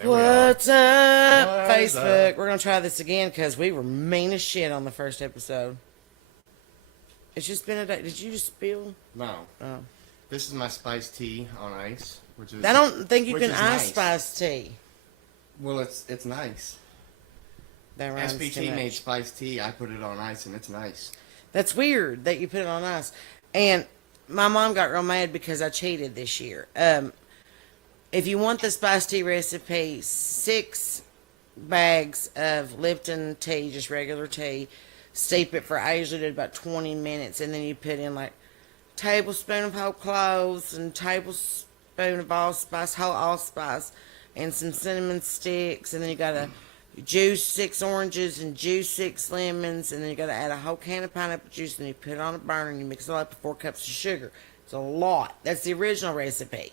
There we are. What's up, What's Facebook? up? We're gonna try this again because we were mean as shit on the first episode. It's just been a day. Did you just spill? No. Oh. This is my spiced tea on ice, which is I don't think you which can is ice nice. spice tea. Well, it's nice. That rhymes too SPT much. made spiced tea. I put it on ice, and it's nice. That's weird that you put it on ice. And my mom got real mad because I cheated this year. If you want the spiced tea recipe, 6 bags of Lipton tea, just regular tea. Steep it for, I usually do about 20 minutes, and then you put in like tablespoon of whole cloves and tablespoon of allspice, whole allspice, and some cinnamon sticks, and then you gotta juice 6 oranges and juice 6 lemons, and then you gotta add a whole can of pineapple juice, and you put it on a burner and you mix it up with 4 cups of sugar. It's a lot. That's the original recipe.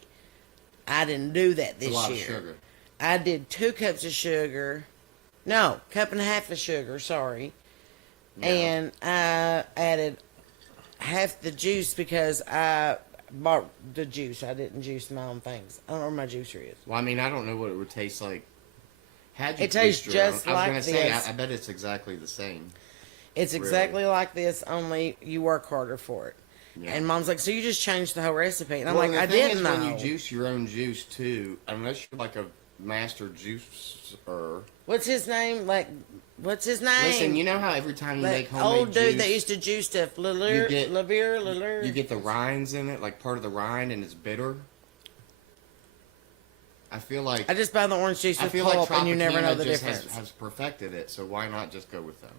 I didn't do that this It's a lot year. of sugar. I did 2 cups of sugar. No, cup and a half of sugar, sorry. Yeah. And I added half the juice because I bought the juice. I didn't juice my own things. I don't know where my juicer is. Well, I mean, I don't know what it would taste like. Had you It tastes juiced your own- just I was like gonna say, this. I bet it's exactly the same. It's exactly like this, only you work harder for it. Yeah. And Mom's like, so you just changed the whole recipe. And I'm Well, like, the I thing didn't is, know. when you juice your own juice too, unless you're like a master juicer. What's his name? Like, what's his name? Listen, you know how every time you that make homemade old dude juice, that used to juice stuff. you get- Lavere. you get the rinds in it, like part of the rind, and it's bitter. I feel like I just buy the orange juice I with feel like pulp, and you never know Tropicana the just difference. has perfected it. So why not just go with them?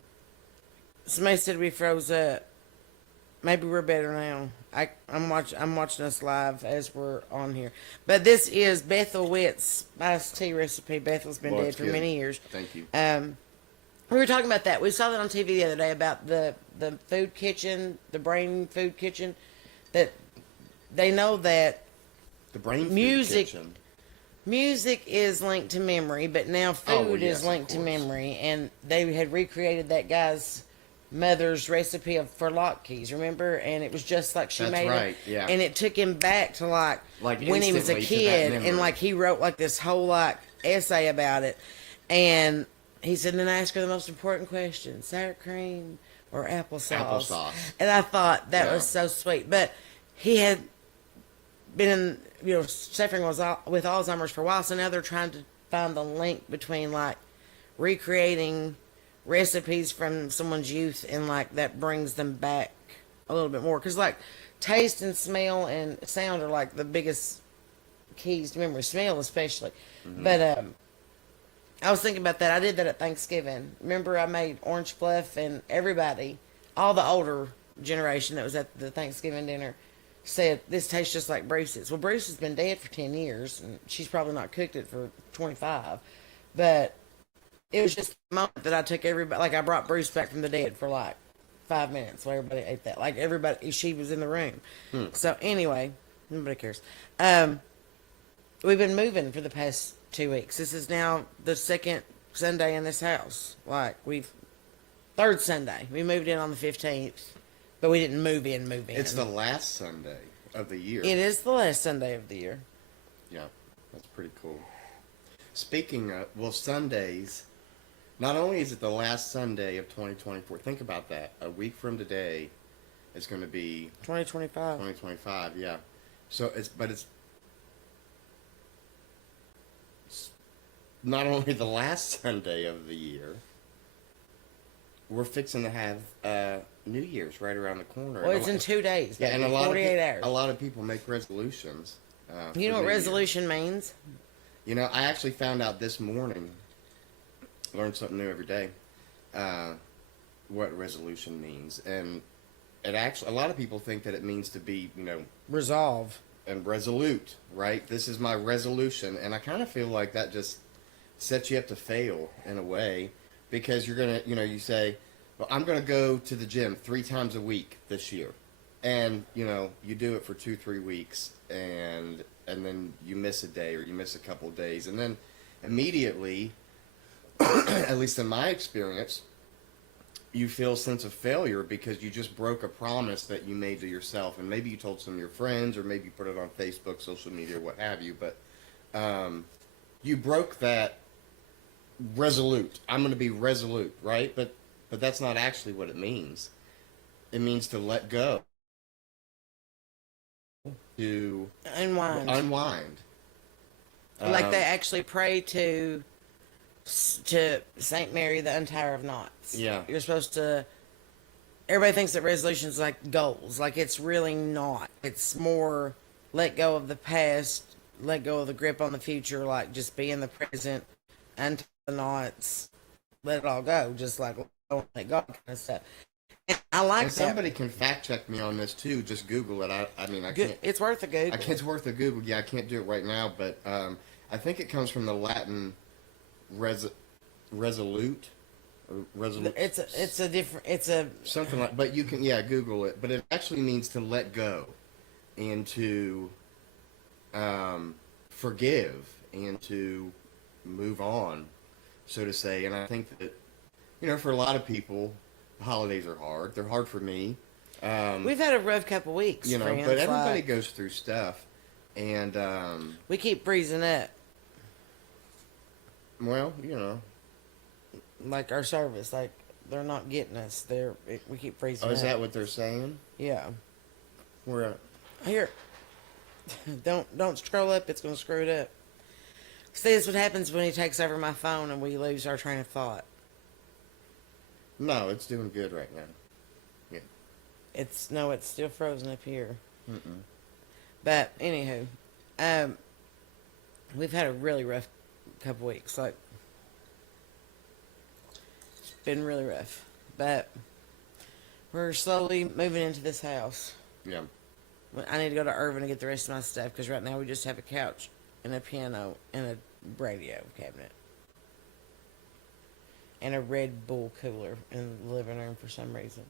Somebody said we froze up. Maybe we're better now. I'm watching us live as we're on here. But this is Bethel Witt's spiced tea recipe. Bethel's been Well, dead it's for good. many years. Thank you. We were talking about that. We saw that on TV the other day about the food kitchen, the brain food kitchen. That they know that The brain food music- kitchen. music is linked to memory, but now food Oh, well, yes, is of linked to course. memory. And they had recreated that guy's mother's recipe for latkes, remember? And it was just like she That's made right, it. yeah. And it took him back to like when he was a instantly to that kid, memory. and like he wrote like this whole like essay about it. And he said, then I asked her the most important question: sour cream or applesauce? Applesauce. And I thought that Yeah. was so sweet. But he had been, suffering with Alzheimer's for a while, so now they're trying to find the link between like recreating recipes from someone's youth and like that brings them back a little bit more, because like taste and smell and sound are like the biggest keys to memory, smell especially. But I was thinking about that. I did that at Thanksgiving. Remember, I made orange fluff, and everybody, all the older generation that was at the Thanksgiving dinner, said this tastes just like Bruce's. Well, Bruce has been dead for 10 years, and she's probably not cooked it for 25. But it was just a moment that I took everybody, like I brought Bruce back from the dead for like 5 minutes, so everybody ate that. Like everybody, she was in the room. So anyway, nobody cares. We've been moving for the past 2 weeks. This is now the second Sunday in this house. Like third Sunday. We moved in on the 15th, but we didn't move in. It's the last Sunday of the year. It is the last Sunday of the year. Yeah, that's pretty cool. Speaking of, well, Sundays, not only is it the last Sunday of 2024, think about that. A week from today is going to be 2025. 2025, yeah. So it's not only the last Sunday of the year, we're fixing to have New Year's right around the corner. Well, And it's a in lot- 2 days. yeah, and baby, 48 hours. a lot of people make resolutions. You for know what New Year's. resolution means? You know, I actually found out this morning, learn something new every day, what resolution means. And it actually, a lot of people think that it means to be, Resolve. and resolute, right? This is my resolution. And I kind of feel like that just sets you up to fail in a way, because you're going to, you say, well, I'm going to go to the gym 3 times a week this year. And, you do it for 2-3 weeks, and then you miss a day or you miss a couple days. And then immediately, at least in my experience, you feel a sense of failure because you just broke a promise that you made to yourself. And maybe you told some of your friends, or maybe you put it on Facebook, social media, what have you. But you broke that resolute. I'm going to be resolute, right? But that's not actually what it means. It means to let go, to Unwind. unwind. Like they actually pray to Saint Mary, the Untier of Knots. Yeah. You're supposed to. Everybody thinks that resolutions like goals. Like it's really not. It's more let go of the past, let go of the grip on the future. Like just be in the present, untie the knots, let it all go. Just like let go kind of stuff. And I like And that. somebody can fact check me on this too. Just Google it. I mean, I can't. It's worth a Google. It's worth a Google. Yeah, I can't do it right now, but I think it comes from the Latin resolute. Or resolute. It's a different. It's a Something like, but you can, yeah, Google it. But it actually means to let go and to forgive and to move on, so to say. And I think that, for a lot of people, the holidays are hard. They're hard for me. We've had a rough couple weeks, friends. But everybody like, goes through stuff. And, we keep freezing up. well, Like our service, like they're not getting us. We keep freezing oh, is up. that what they're saying? Yeah. We're at, Here. Don't scroll up. It's gonna screw it up. See, this is what happens when he takes over my phone and we lose our train of thought. no, it's doing good right now. Yeah. It's still frozen up here. Mm-mm. But anywho, we've had a really rough couple weeks. Like it's been really rough, but we're slowly moving into this house. Yeah. I need to go to Irvin and get the rest of my stuff because right now we just have a couch and a piano and a radio cabinet and a Red Bull cooler in the living room for some reason.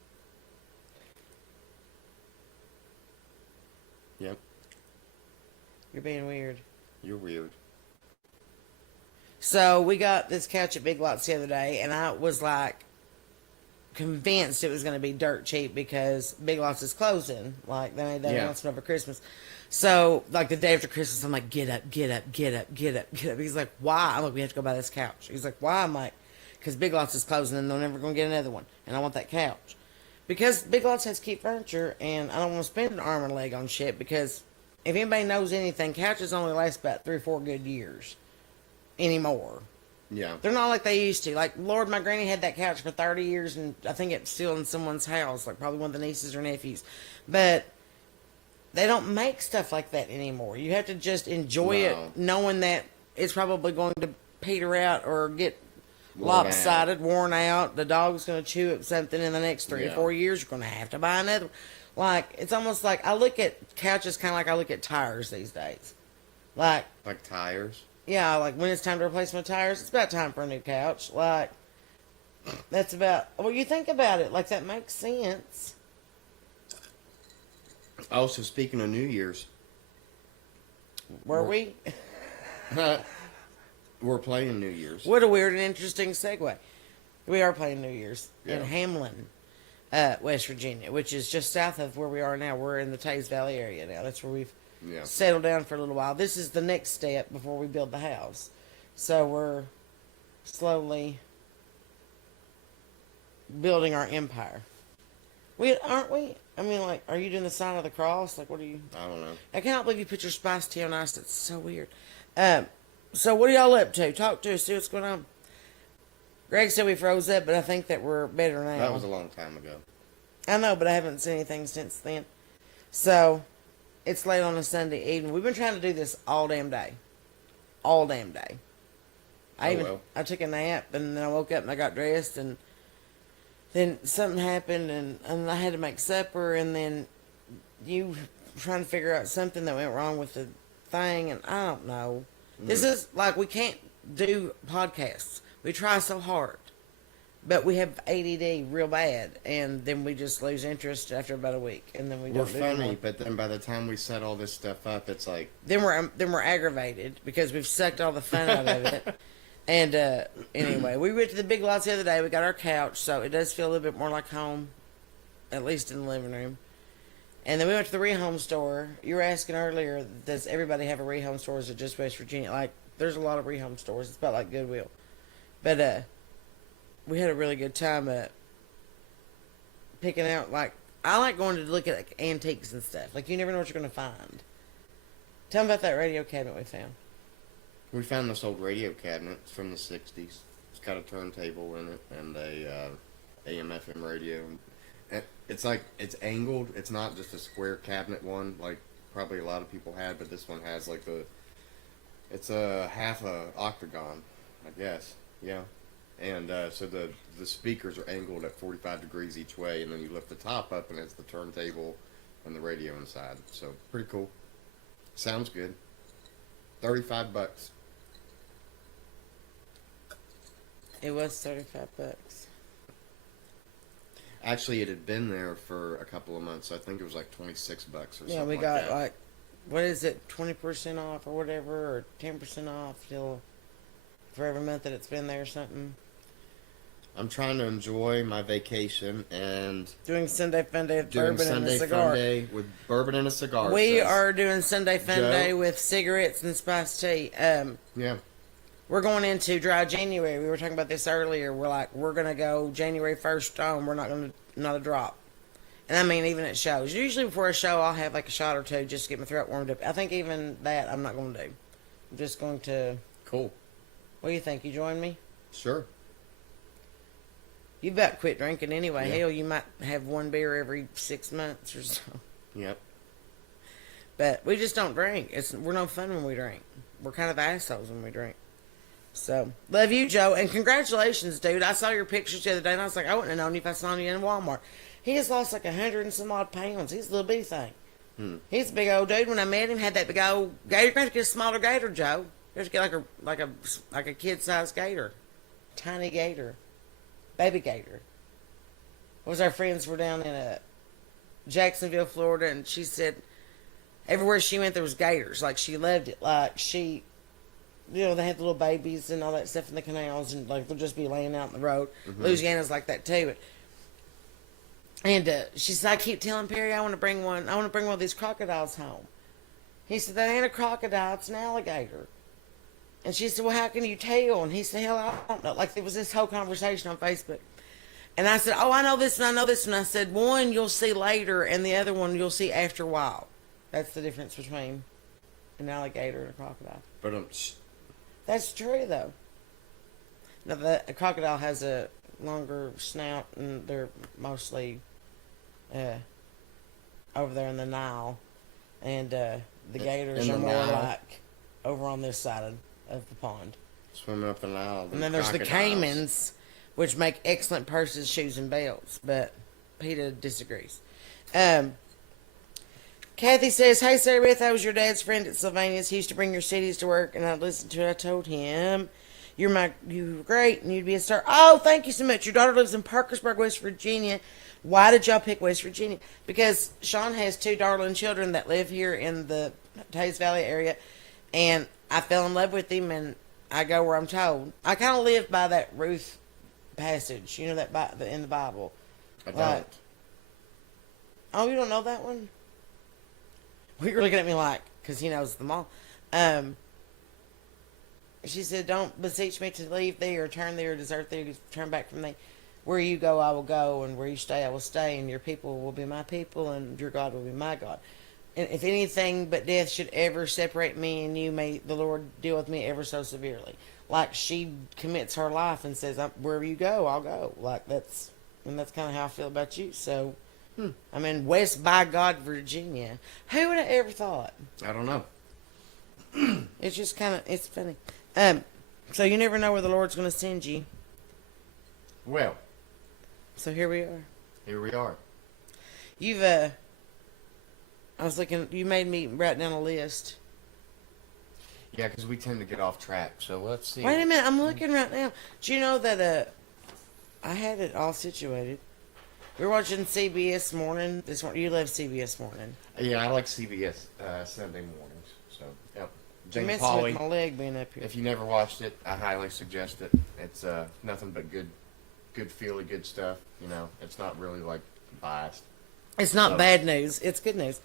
Yep. You're being weird. You're weird. So we got this couch at Big Lots the other day, and I was like convinced it was going to be dirt cheap because Big Lots is closing. Like they made that Yeah. announcement over Christmas. So like the day after Christmas, I'm like, get up, get up, get up, get up, get up. He's like, why? I'm like, we have to go buy this couch. He's like, why? I'm like, because Big Lots is closing and they're never going to get another one, and I want that couch because Big Lots has cheap furniture, and I don't want to spend an arm and a leg on shit because if anybody knows anything, couches only last about 3 or 4 good years anymore. Yeah. They're not like they used to. Like, Lord, my granny had that couch for 30 years, and I think it's still in someone's house, like probably one of the nieces or nephews. But they don't make stuff like that anymore. You have to just enjoy it, No. knowing that it's probably going to peter out or get Worn lopsided, worn out. The dog's going to chew up something in the next 3 or Yeah. 4 years. You're going to have to buy another one. Like, it's almost like I look at couches kind of like I look at tires these days. Like tires. yeah, like when it's time to replace my tires, it's about time for a new couch. Like, that's about, well, you think about it, like that makes sense. Also, speaking of New Year's, Were we? we're playing New Year's. What a weird and interesting segue. We are playing New Year's in Yeah. Hamlin, West Virginia, which is just south of where we are now. We're in the Tays Valley area now. That's where we've Yeah. settled down for a little while. This is the next step before we build the house. So we're slowly building our empire. Aren't we? I mean, like, are you doing the sign of the cross? Like, what are you? I don't know. I cannot believe you put your spice tea on ice. That's so weird. So what are y'all up to? Talk to us. See what's going on. Greg said we froze up, but I think that we're better now. That was a long time ago. I know, but I haven't seen anything since then. So it's late on a Sunday evening. We've been trying to do this all damn day. All damn day. I took a nap, and then I woke up and I got dressed, and then something happened, and I had to make supper, and then you trying to figure out something that went wrong with the thing, and I don't know. This is like we can't do podcasts. We try so hard, but we have ADD real bad, and then we just lose interest after about a week, and then we We're don't do funny, anymore. but then by the time we set all this stuff up, it's like, Then we're aggravated because we've sucked all the fun out of it. And anyway, we went to the Big Lots the other day. We got our couch, so it does feel a little bit more like home, at least in the living room. And then we went to the rehome store. You were asking earlier, does everybody have a rehome store? Or is it just West Virginia? Like, there's a lot of rehome stores. It's about like Goodwill. But we had a really good time picking out, like, I like going to look at like, antiques and stuff. Like, you never know what you're going to find. Tell me about that radio cabinet we found. We found this old radio cabinet from the 60s. It's got a turntable in it and a AM/FM radio. And it's like, it's angled. It's not just a square cabinet one like probably a lot of people had, but this one has like it's a half a octagon, I guess. Yeah. And so the speakers are angled at 45 degrees each way, and then you lift the top up and it's the turntable and the radio inside. So pretty cool. Sounds good. $35. It was $35. Actually, it had been there for a couple of months. So I think it was like $26 or something. Yeah, we like got that. like, what is it, 20% off or whatever, or 10% off till for every month that it's been there or something. I'm trying to enjoy my vacation and Doing Sunday Fun Day with doing bourbon and Sunday a cigar. Fun Day with bourbon and a cigar. We says are doing Sunday Fun Joe. Day with cigarettes and spiced tea. Yeah. We're going into dry January. We were talking about this earlier. We're going to go January 1st on. We're not going to, not a drop. And I mean, even at shows. Usually before a show, I'll have like a shot or two just to get my throat warmed up. I think even that I'm not going to do. I'm just going to. Cool. What do you think? You join me? Sure. You about quit drinking anyway. Yeah. Hell, you might have one beer every 6 months or so. Yep. But we just don't drink. We're no fun when we drink. We're kind of assholes when we drink. So, love you, Joe. And congratulations, dude. I saw your pictures the other day, and I was like, I wouldn't have known you if I saw you in Walmart. He has lost like 100 and some odd pounds. He's a little bitty thing. He's a big old dude. When I met him, had that big old gator. You're going to get a smaller gator, Joe. You're going to get like a kid-sized gator. Tiny gator. Baby gator. What was our friends were down in Jacksonville, Florida, and she said everywhere she went there was gators. Like, she loved it. Like, she, you know, they had the little babies and all that stuff in the canals, and like they'll just be laying out in the road. Louisiana's like that too. And she said, I keep telling Perry I want to bring one of these crocodiles home. He said, that ain't a crocodile, it's an alligator. And she said, well, how can you tell? And he said, hell, I don't know. Like, there was this whole conversation on Facebook. And I said, oh, I know this and I know this. And I said, one you'll see later, and the other one you'll see after a while. That's the difference between an alligator and a crocodile. But That's true, though. Now, a crocodile has a longer snout, and they're mostly over there in the Nile. And the gators in are the more Nile? like over on this side of the pond. swimming up the Nile. And then there's the caimans, which make excellent purses, shoes, and belts. But PETA disagrees. Kathy says, hey, Sarah Beth, I was your dad's friend at Sylvania's. He used to bring your CDs to work, and I listened to it. I told him, you were great, and you'd be a star. Oh, thank you so much. Your daughter lives in Parkersburg, West Virginia. Why did y'all pick West Virginia? Because Sean has two darling children that live here in the Tays Valley area, and I fell in love with him, and I go where I'm told. I kind of live by that Ruth passage, you know, that in the Bible. I don't. Oh, you don't know that one? Well, you're looking at me like, because he knows them all. She said, don't beseech me to leave thee or turn thee or desert thee or turn back from thee. Where you go, I will go, and where you stay, I will stay, and your people will be my people, and your God will be my God. And if anything but death should ever separate me and you, may the Lord deal with me ever so severely. Like, she commits her life and says, wherever you go, I'll go. Like, that's kind of how I feel about you. So, I'm in West by God, Virginia. Who would have ever thought? I don't know. It's just kind of, it's funny. So you never know where the Lord's going to send you. Well, So here we are. here we are. You've, I was looking, you made me write down a list. Yeah, because we tend to get off track. So let's see. Wait a minute, I'm looking right now. Do you know that, I had it all situated. We were watching CBS Morning this morning. You love CBS Morning. Yeah, I like CBS Sunday mornings. So, yep. You're Jane messing Pauley. with my leg being up here. If you never watched it, I highly suggest it. It's nothing but good feely, good stuff. You know, it's not really like biased. It's not So- bad news. It's good news.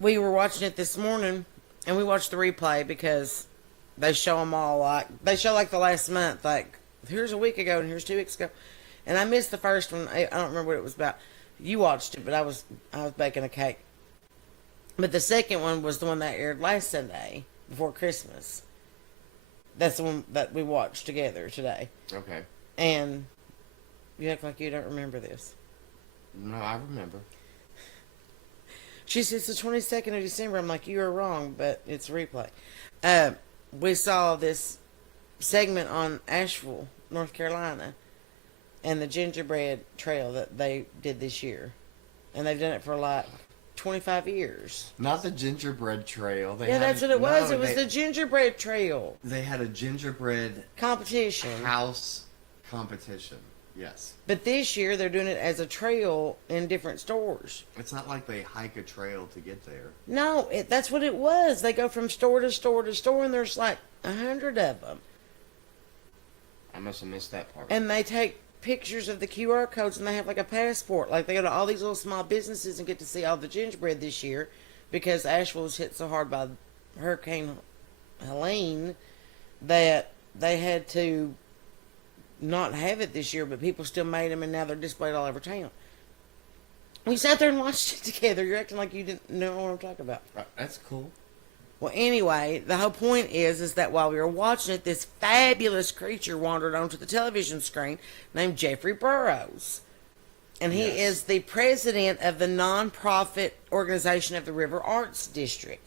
we were watching it this morning, and we watched the replay because they show them all they show like the last month, like here's a week ago and here's 2 weeks ago, and I missed the first one. I don't remember what it was about. You watched it, but I was baking a cake. But the second one was the one that aired last Sunday before Christmas. That's the one that we watched together today. Okay. And you act like you don't remember this. No, I remember. She says it's the 22nd of December. I'm like, you are wrong, but it's a replay. We saw this segment on Asheville, North Carolina, and the gingerbread trail that they did this year. And they've done it for like 25 years. Not the gingerbread trail. That's what it was. It was the gingerbread trail. They had a gingerbread competition. House competition. Yes. But this year they're doing it as a trail in different stores. It's not like they hike a trail to get there. No, that's what it was. They go from store to store to store, and there's like 100 of them. I must have missed that part. And they take pictures of the QR codes, and they have like a passport. Like they go to all these little small businesses and get to see all the gingerbread this year because Asheville was hit so hard by Hurricane Helene that they had to not have it this year, but people still made them, and now they're displayed all over town. We sat there and watched it together. You're acting like you didn't know what I'm talking about. That's cool. Well, anyway, the whole point is that while we were watching it, this fabulous creature wandered onto the television screen named Jeffrey Burrows. And he is the president of the nonprofit organization of the River Arts District,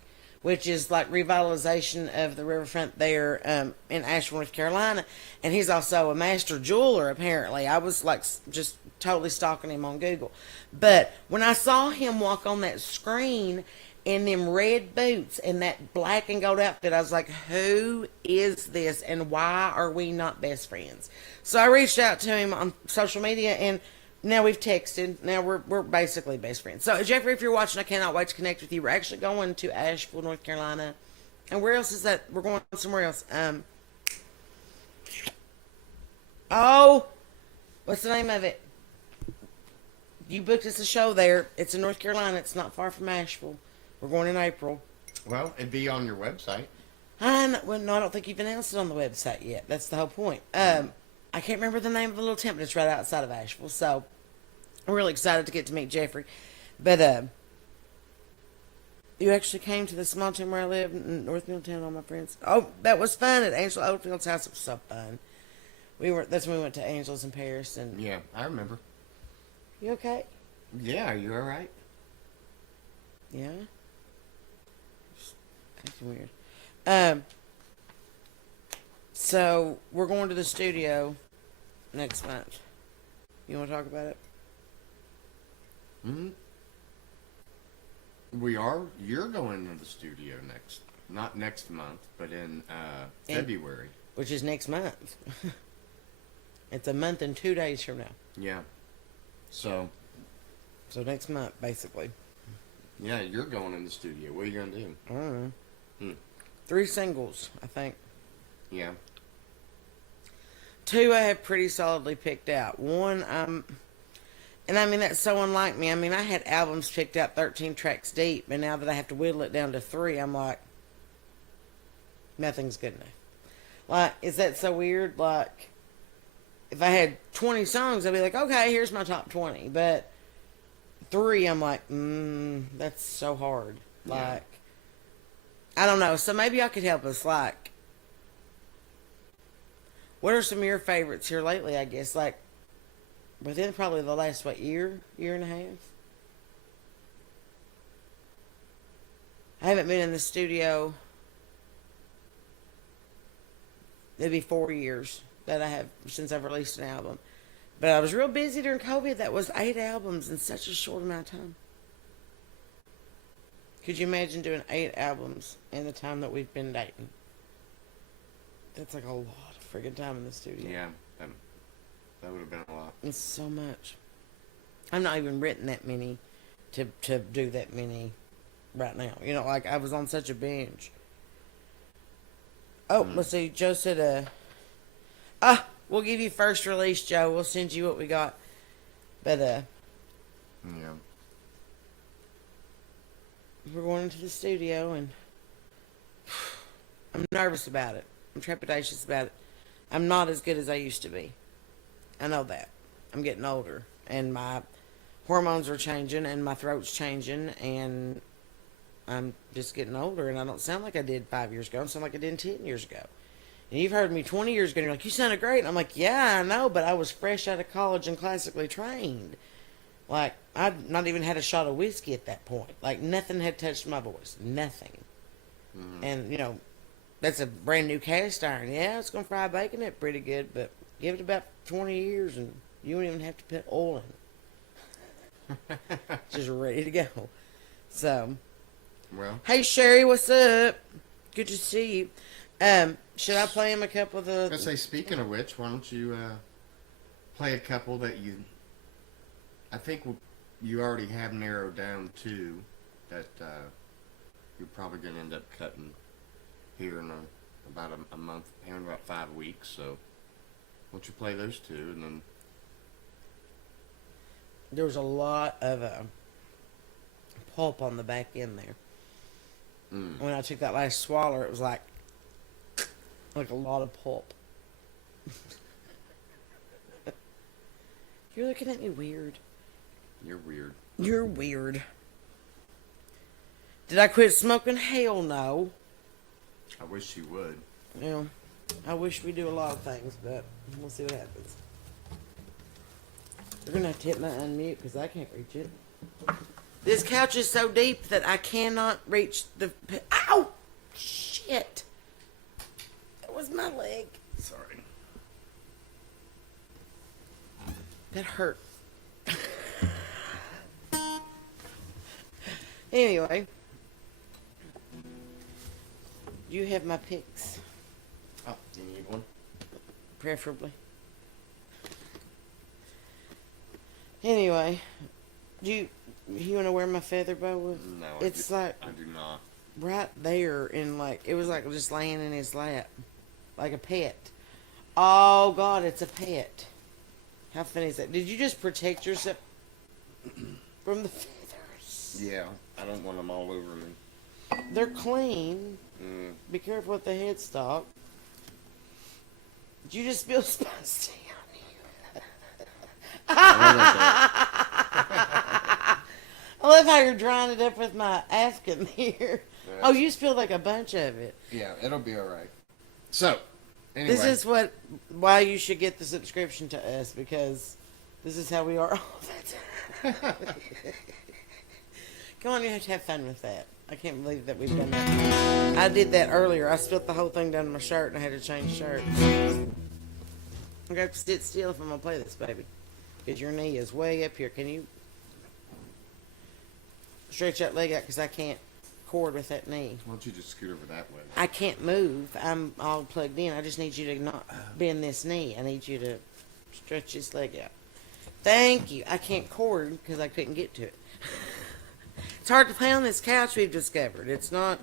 which is like revitalization of the riverfront there in Asheville, North Carolina. And he's also a master jeweler, apparently. I was like just totally stalking him on Google. But when I saw him walk on that screen in them red boots and that black and gold outfit, I was like, who is this and why are we not best friends? So I reached out to him on social media, and now we've texted. Now we're basically best friends. So Jeffrey, if you're watching, I cannot wait to connect with you. We're actually going to Asheville, North Carolina. And where else is that? We're going somewhere else. What's the name of it? You booked us a show there. It's in North Carolina. It's not far from Asheville. We're going in April. Well, it'd be on your website. I don't think you've announced it on the website yet. That's the whole point. I can't remember the name of the little town, but it's right outside of Asheville. So I'm really excited to get to meet Jeffrey. But you actually came to the small town where I live in North Middletown, all my friends. Oh, that was fun at Angela Oldfield's house. It was so fun. That's when we went to Angela's in Paris. And yeah, I remember. You okay? Yeah, are you all right? Yeah. Acting weird. So we're going to the studio next month. You want to talk about it? We are. You're going to the studio not next month, but in February. Which is next month. It's a month and 2 days from now. Yeah. So next month, basically. Yeah, you're going in the studio. What are you going to do? I don't know. 3 singles, I think. Yeah. 2 I have pretty solidly picked out. 1, and I mean, that's so unlike me. I mean, I had albums picked out 13 tracks deep, and now that I have to whittle it down to 3, I'm like, nothing's good enough. Like, is that so weird? Like, if I had 20 songs, I'd be like, okay, here's my top 20. But 3, I'm like, that's so hard. Like, I don't know. So maybe I could help us. Like, what are some of your favorites here lately, I guess? Like, within probably the last, year and a half? I haven't been in the studio. It'd be 4 years that I have since I've released an album. But I was real busy during COVID. That was 8 albums in such a short amount of time. Could you imagine doing 8 albums in the time that we've been dating? That's like a lot of friggin' time in the studio. Yeah, that would have been a lot. It's so much. I'm not even written that many to do that many right now. You know, like I was on such a binge. Oh, let's see. Joe said, we'll give you first release, Joe. We'll send you what we got. But, Yeah. we're going into the studio, and I'm nervous about it. I'm trepidatious about it. I'm not as good as I used to be. I know that. I'm getting older, and my hormones are changing, and my throat's changing, and I'm just getting older, and I don't sound like I did 5 years ago. I sound like I did 10 years ago. And you've heard me 20 years ago, and you're like, you sounded great. And I'm like, yeah, I know, but I was fresh out of college and classically trained. Like, I'd not even had a shot of whiskey at that point. Like, nothing had touched my voice. Nothing. Mm-hmm. And, you know, that's a brand new cast iron. Yeah, it's going to fry bacon it pretty good, but give it about 20 years, and you won't even have to put oil in it. Just ready to go. So, Well, hey, Sherry, what's up? Good to see you. Should I play him a couple of the... I say, speaking of which, why don't you play a couple that you... I think you already have narrowed down two that you're probably going to end up cutting here in about a month, here in about 5 weeks. So, why don't you play those two, and then... There was a lot of pulp on the back end there. When I took that last swallow, it was like a lot of pulp. You're looking at me weird. You're weird. You're weird. Did I quit smoking? Hell no. I wish you would. You know, I wish we do a lot of things, but we'll see what happens. You're going to have to hit my unmute because I can't reach it. This couch is so deep that I cannot reach the... Ow! Shit! That was my leg. Sorry. That hurt. Anyway. You have my picks, Oh, you need one? preferably. Anyway, you want to wear my feather boa? No, It's like I do not. right there, and like it was like just laying in his lap, like a pet. Oh God, it's a pet. How funny is that? Did you just protect yourself from the feathers? Yeah, I don't want them all over me. They're clean. Mm. Be careful with the headstock. Did you just spill spicy on you? I love how you're drying it up with my Afghan here. Yeah. Oh, you spilled like a bunch of it. Yeah, it'll be all right. So, anyway. This is why you should get the subscription to us, because this is how we are all the time. Come on, you have to have fun with that. I can't believe that we've done that. I did that earlier. I spilled the whole thing down my shirt and I had to change shirts. I'm going to have to sit still if I'm going to play this, baby. Because your knee is way up here. Can you stretch that leg out, because I can't cord with that knee. Why don't you just scoot over that way? I can't move. I'm all plugged in. I just need you to not bend this knee. I need you to stretch this leg out. Thank you. I can't cord because I couldn't get to it. It's hard to play on this couch, we've discovered. It's not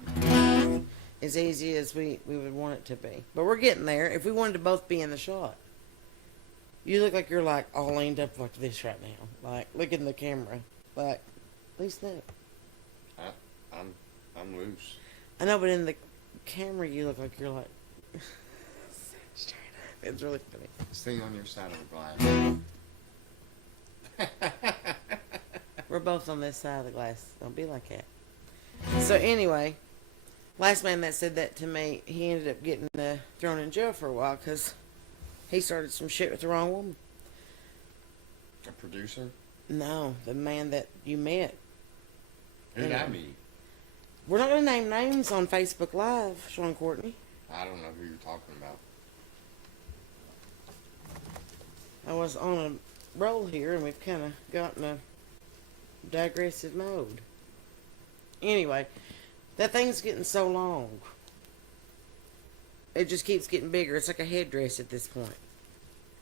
as easy as we would want it to be. But we're getting there. If we wanted to both be in the shot. You look like you're like all leaned up like this right now. Like, look in the camera. Like, at least no. I'm loose. I know, but in the camera you look like you're like straight up. It's really funny. Stay on your side of the glass. We're both on this side of the glass. Don't be like that. So anyway, last man that said that to me, he ended up getting thrown in jail for a while because he started some shit with the wrong woman. A producer? No, the man that you met. Who did I meet? We're not going to name names on Facebook Live, Sean Courtney. I don't know who you're talking about. I was on a roll here, and we've kind of gotten a digressive mode. Anyway, that thing's getting so long. It just keeps getting bigger. It's like a headdress at this point.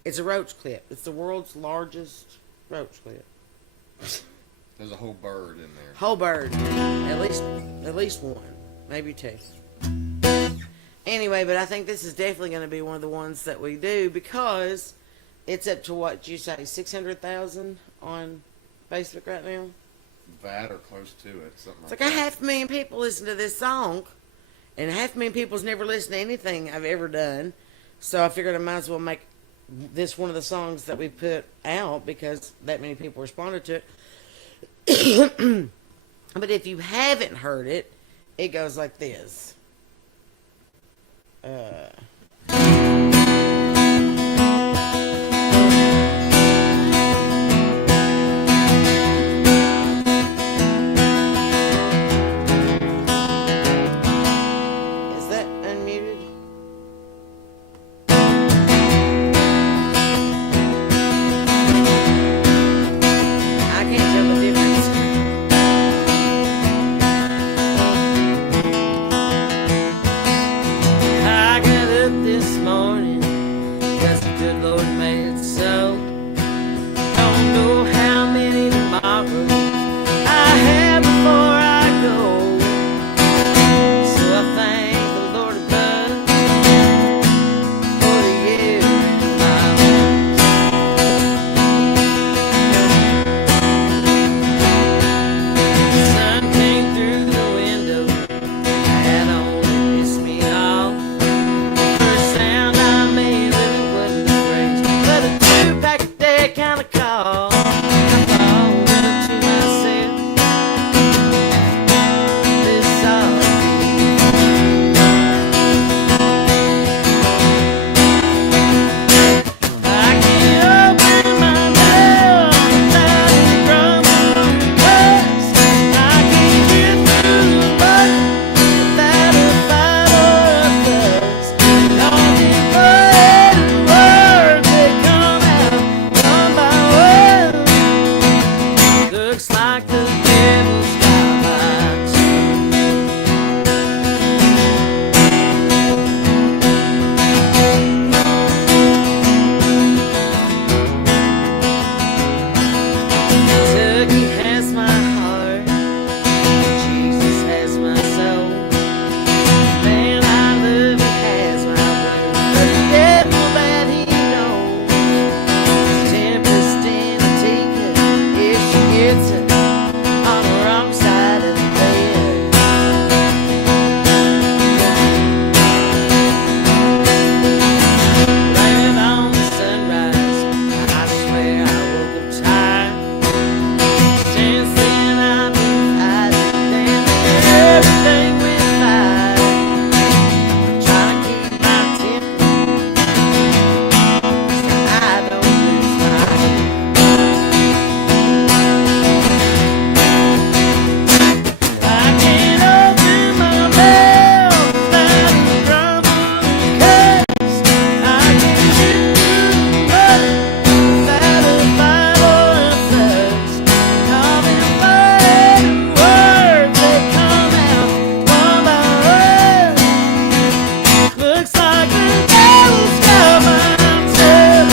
It's a roach clip. It's the world's largest roach clip. There's a whole bird in there. Whole bird. At least one. Maybe two. Anyway, but I think this is definitely going to be one of the ones that we do, because it's up to what you say, 600,000 on Facebook right now? that or close to it. Something It's like like a that. 500,000 people listen to this song, and 500,000 people's never listened to anything I've ever done. So I figured I might as well make this one of the songs that we put out because that many people responded to it. But if you haven't heard it, it goes like this. Is that unmuted? I can't tell the difference. I got up this morning, cause the good Lord made it so. Don't know how many tomorrows I have before I go. So I thank the Lord above for the year in my life. The sun came through the window, that only pissed me off. First sound I made really wasn't praise, but a 2-pack a day kind of call. I thought to myself, this ought to be I can't open my mouth without grumbling and cuss. I can't get through the mud without a fight or a fuss. And all the bad words that come out one by one, looks like the devil's got my tongue. Kentucky has my heart, Jesus has my soul. The man I love, he has my word, but the devil that he knows is tempest in a teacup if she gets it on the wrong side of the bed. Laying on the sunrise, I swear I woke up tired. Since then I've been fighting damn everything with fire. I'm trying to keep my temper so I don't lose my head. I can't open my mouth without a grumble and cuss. I can't get through the mud without a fight or a fuss. And all them bad words that come out one by one, looks like the devil's got my tongue.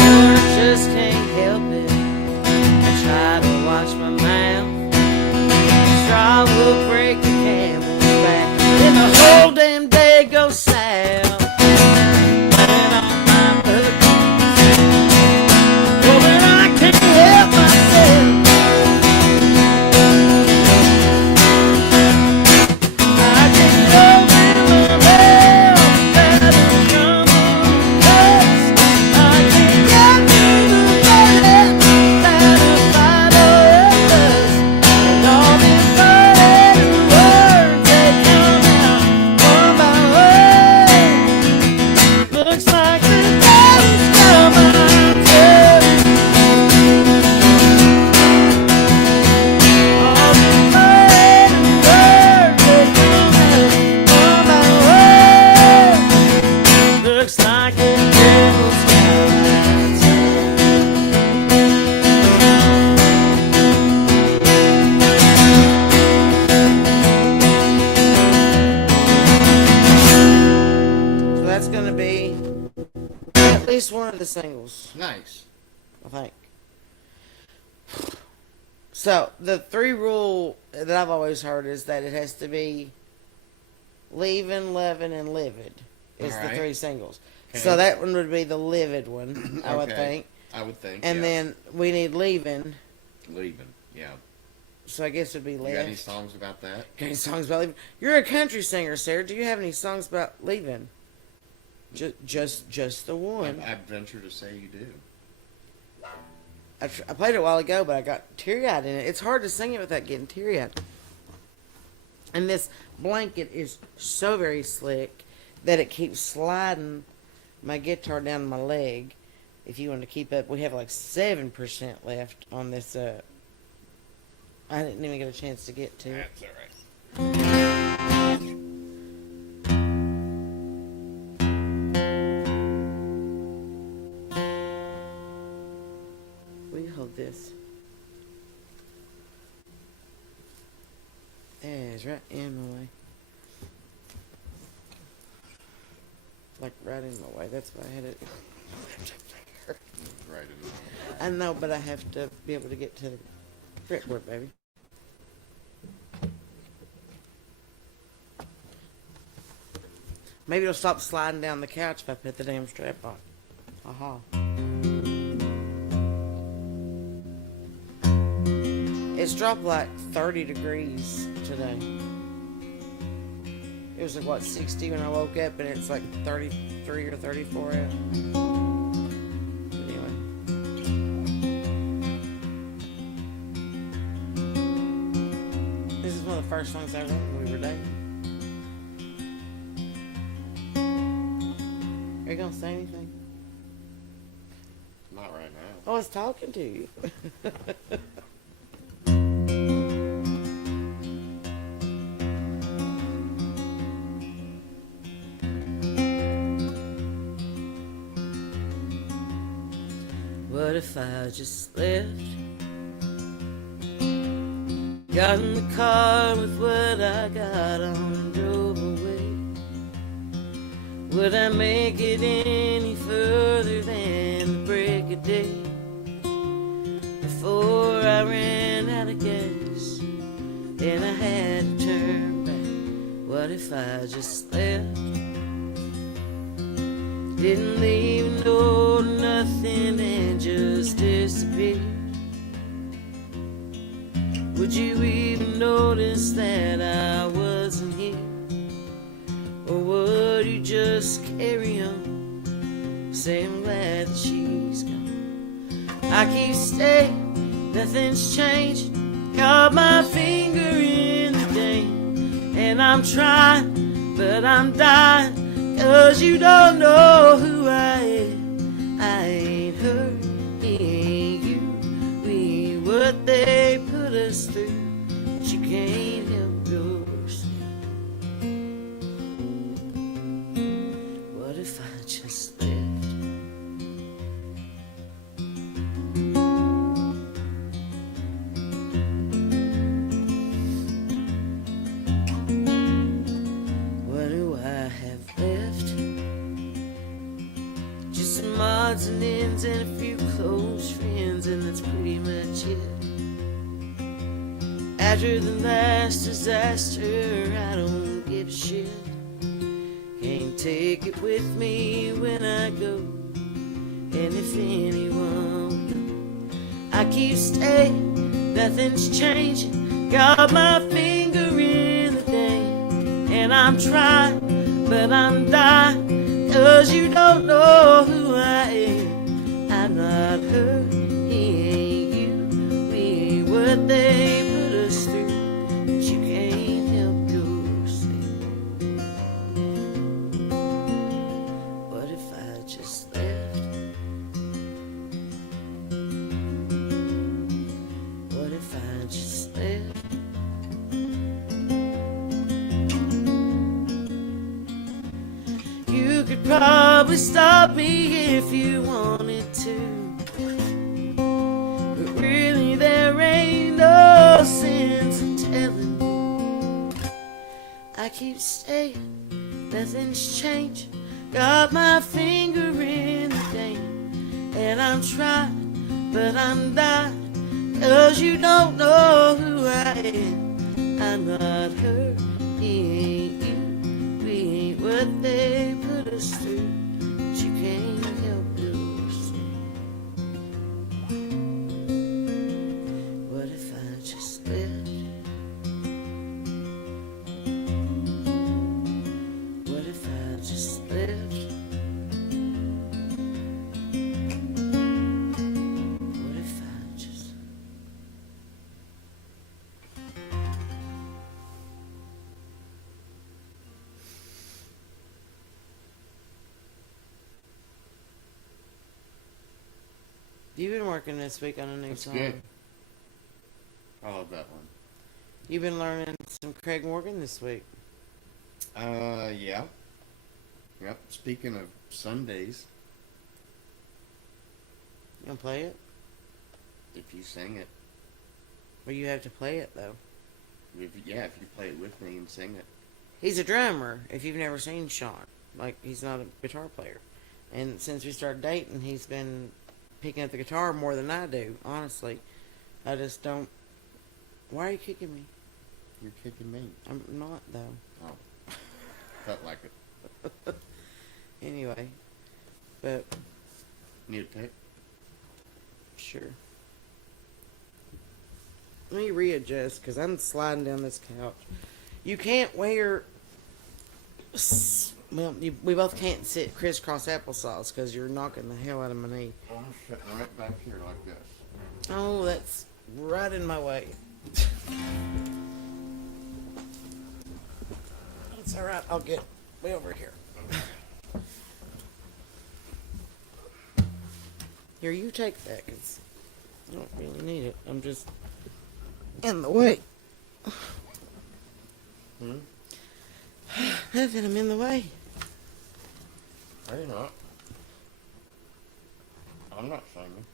Lord, I just can't help it. I try to watch my mouth. Straw will break the camel's back, and the whole damn day goes south. Laying on my pillows, oh, but I can't help myself. I can't open my mouth without a grumble and cuss. I can't get through the mud without a fight or a fuss. And all this bad just one of the singles, Nice. I think. So the 3 rule that I've always heard is that it has to be leaving, loving, and livid. Is All the right. 3 singles. Okay. So that one would be the livid one, I would Okay. think. I would think. And yeah. then we need leaving. Leaving. Yeah. So I guess it'd be You got any left. songs about that? Any songs about leaving? You're a country singer, Sarah. Do you have any songs about leaving? Just the one. I'd venture to say you do. I played it a while ago, but I got teary-eyed in it. It's hard to sing it without getting teary-eyed. And this blanket is so very slick that it keeps sliding my guitar down my leg. If you want to keep up, we have like 7% left on this. I didn't even get a chance to get to. That's all right. Will you hold this? There's right in my way. Like right in my way. That's why I had it. Right in the I know, but I have to be able to get to the fretboard, baby. Maybe it'll stop sliding down the couch if I put the damn strap on. Aha. It's dropped like 30 degrees today. It was like, what, 60 when I woke up, and it's like 33 or 34 out. But anyway. This is one of the first songs I wrote when we were dating. Are you gonna say anything? Not right now. I was talking to you. What if I just left? Got in the car with what I got on and drove away. Would I make it any further than the break of day? Before I ran out of gas and I had to turn back. What if I just left? Didn't leave a note or nothing and just disappeared. Would you even notice that I wasn't here? Or would you just carry on? Say I'm glad that she's gone. I keep staying, nothing's changing. Got my finger in the game, and I'm trying, but I'm dying. 'Cause you don't know who I am. I ain't her, he ain't you. We ain't what they put us through, but you can't help yourself. What if I just left? What do I have left? Just some odds and ends and a few close friends, and that's pretty much it. After the last disaster, I don't give a shit. Can't take it with me when I go, and if anyone will, I keep staying, nothing's changing. Got my finger in the game, and I'm trying, but I'm dying. 'Cause you don't know who I am. I'm not her, he ain't you. We ain't what they put us through, but you can't help yourself. What if I just left? What if I just left? You could probably stop me if you wanted to, but really there ain't no sense in telling you. I keep staying, nothing's changing. Got my finger in the game, And I'm trying, but I'm dying, 'cause you don't know who I am. I'm not her, he ain't you. We ain't what they put us through, but you can't help yourself. What if I just left you? What if I just left you? What if I just... You've been working this week on a new That's song. good. I love that one. You've been learning some Craig Morgan this week. Yeah. Yep. Speaking of Sundays, You gonna play it? if you sing it, Or you have to play it though. if you play it with me and sing it. He's a drummer. If you've never seen Sean, like he's not a guitar player, and since we started dating, he's been picking up the guitar more than I do. Honestly, I just don't. Why are you kicking me? You're kicking me. I'm not though. Oh. Felt like it. Anyway, but Need a pick? sure. Let me readjust because I'm sliding down this couch. You can't wear. Well, we both can't sit crisscross applesauce because you're knocking the hell out of my knee. I'm sitting right back here like this. Oh, that's right in my way. It's all right. I'll get way over here. Here, you take that because I don't really need it. I'm just in the way. Hmm? Nothing. I'm in the way. Are you not? I'm not singing.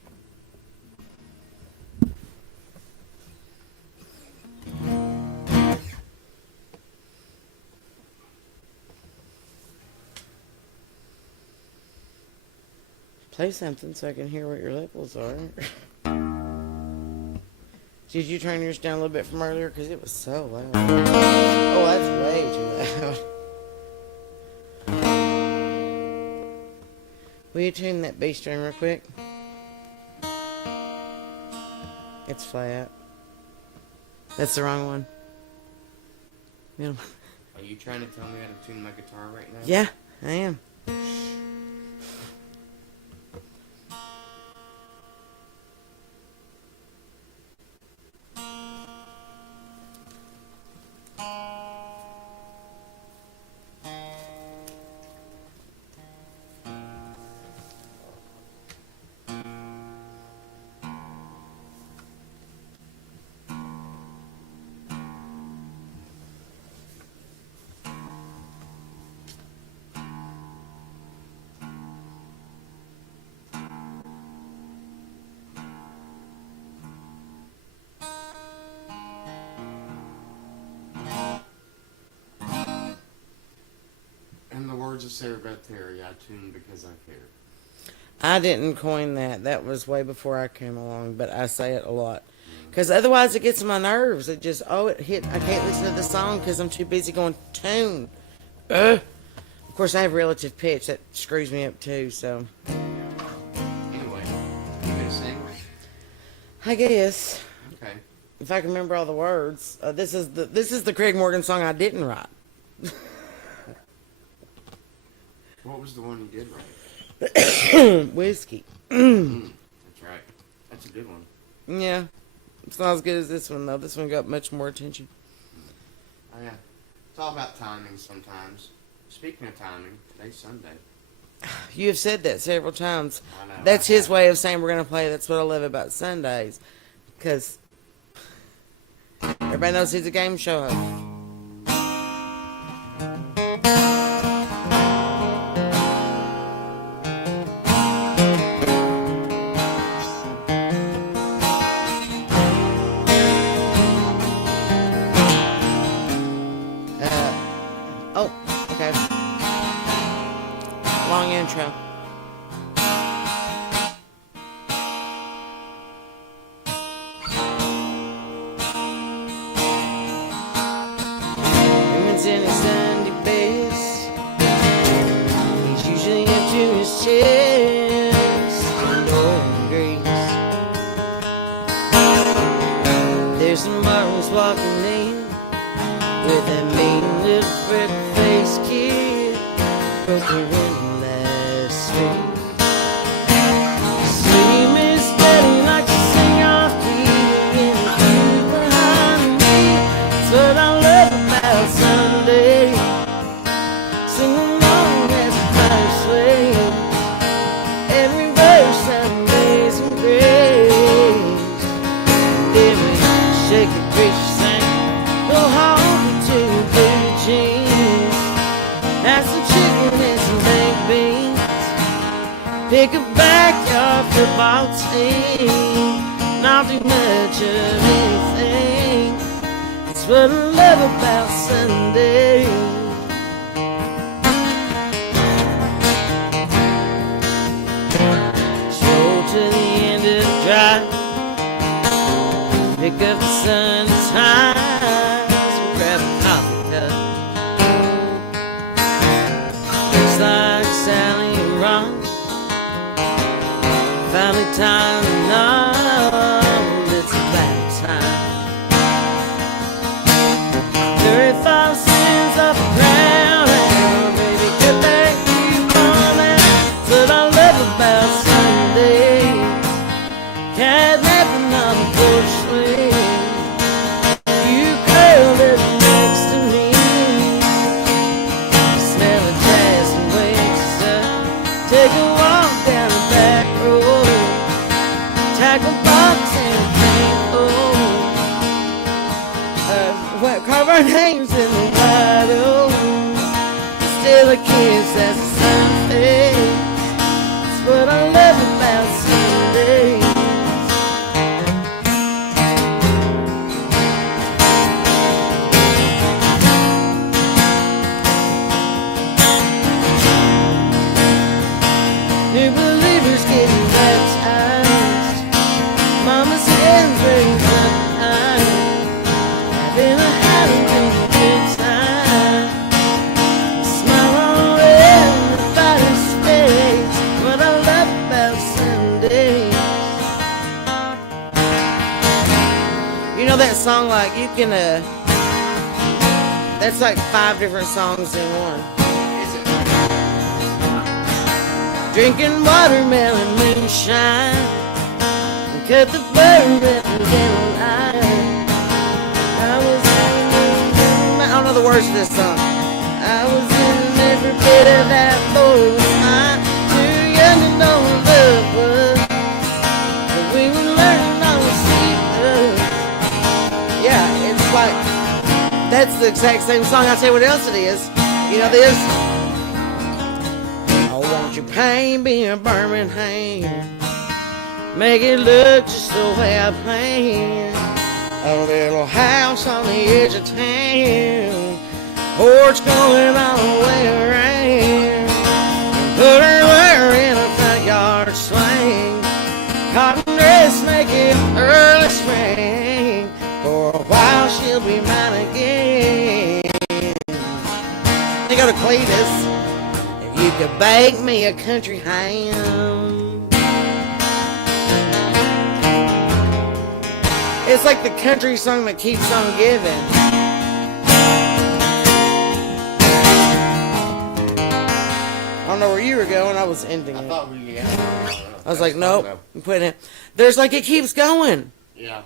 Play something so I can hear what your levels are. Did you turn yours down a little bit from earlier? Because it was so loud. Oh, that's way too loud. Will you tune that bass string real quick? It's flat. That's the wrong one. You know, Are you trying to tell me how to tune my guitar right now? yeah, I am. In the words of Sarah Beth Terry, I tune because I care. I didn't coin that. That was way before I came along, but I say it a lot. Because otherwise it gets on my nerves. It just, it hit. I can't listen to the song because I'm too busy going, tune. Of course, I have relative pitch. That screws me up too, so. Anyway, you gonna sing? I guess. Okay. If I can remember all the words. This is the Craig Morgan song I didn't write. What was the one you did write? Whiskey. That's right. That's a good one. Yeah. It's not as good as this one, though. This one got much more attention. Oh yeah. It's all about timing sometimes. Speaking of timing, today's Sunday. You have said that several times. I know. That's his way of saying we're going to play. That's what I love about Sundays. Because everybody knows he's a game show host. Long intro. chest and old grease. There's some marbles walking in with that mean little freckle-faced kid broke her in last week. See Miss Betty like to sing off key in the pew behind me. That's what I love about Sunday. Sing along as the fire sways. Every verse sounds amazing grace. Then we shake the preacher sing. Go home to blue jeans. Have some chicken and some baked beans. Pick a backyard football team. Not too much of anything. That's what I love about Sunday. Stroll to the end of the drive. Pick up the sun that's high. So grab a coffee cup. Looks like Sally and Ron finally time enough. It's about time. 35 cents off the ground. Baby, get back, keep on out. That's what I love about Sunday. Catnapping on the porch swing. You curled up next to me. Smell of jazz and wakes up. Take a walk down the back road. Tackle box and paint. Carve our names in the wide open. Still a kiss as the sun fades. That's what I love about Sundays. New believers getting baptized. Mama's hands raised up high. Having a Halloween good time. Smile on everybody's face. What I love about Sundays. You know that song, like, you can, that's like 5 different songs in one. Is it? Drinking watermelon moonshine and cut the bird at the little line. I don't know the words to this song. I was in every bit of that boy's mind. Too young to know what love was, but we were learning on the secret. Yeah, it's like, that's the exact same song. I'll tell you what else it is. You know this? Oh, won't you paint me a Birmingham? Make it look just the way I planned. A little house on the edge of town, porch going all the way around. Put her there in a front yard swing. Cotton dress make it early spring. For a while she'll be mine again. They go to Cletus. If you could bake me a country ham. It's like the country song that keeps on giving. I don't know where you were going. I was ending I it. thought we I was like, nope. I'm putting it. There's like, it keeps going. Yeah.